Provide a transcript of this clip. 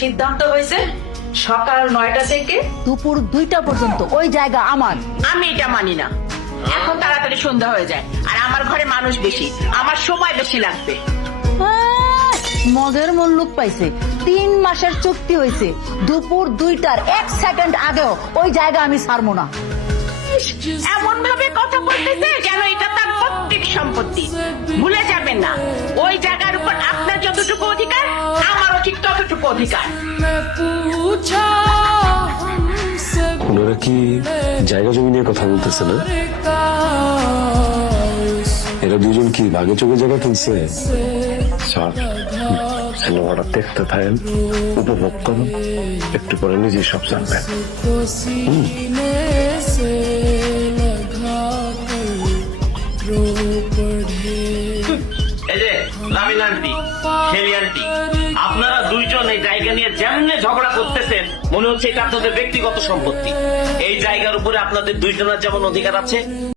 সিদ্ধান্ত হয়েছে সকাল 9টা থেকে দুপুর 2টা পর্যন্ত ওই জায়গা আমার। আমি এটা মানি না। এখন তাড়াতাড়ি সন্ধ্যা হয়ে যায় আর আমার ঘরে মানুষ বেশি, আমার সময় বেশি লাগবে। মগের মল্লুক পাইছে, 3 মাসের চুক্তি হয়েছে, দুপুর 2টার 1 সেকেন্ড আগেও ওই জায়গা আমি ছাড়বো না। এমন ভাবে কথা বলতেছে যেন এটা তার পৈতৃক সম্পত্তি। ভুলে যাবেন না, ওই জায়গার উপর আপনার যতটুকু অধিকার আমারও ঠিক ততটুকু অধিকার। ওনারা কি জায়গা জমি নিয়ে কথা বলতেছে না? এরা দুজন কি ভাগে চোখে জায়গা কিনছে? স্যার, সিনেমাটা দেখতে থাকেন, উপভোগ করুন, একটু পরে নিজেই সব জানবেন। এই যে লামিন আন্টি, শেরি আন্টি, আপনারা দুইজন এই জায়গা নিয়ে যেমনে ঝগড়া করতেছেন মনে হচ্ছে এটা আপনাদের ব্যক্তিগত সম্পত্তি। এই জায়গার উপরে আপনাদের দুইজনের যেমন অধিকার আছে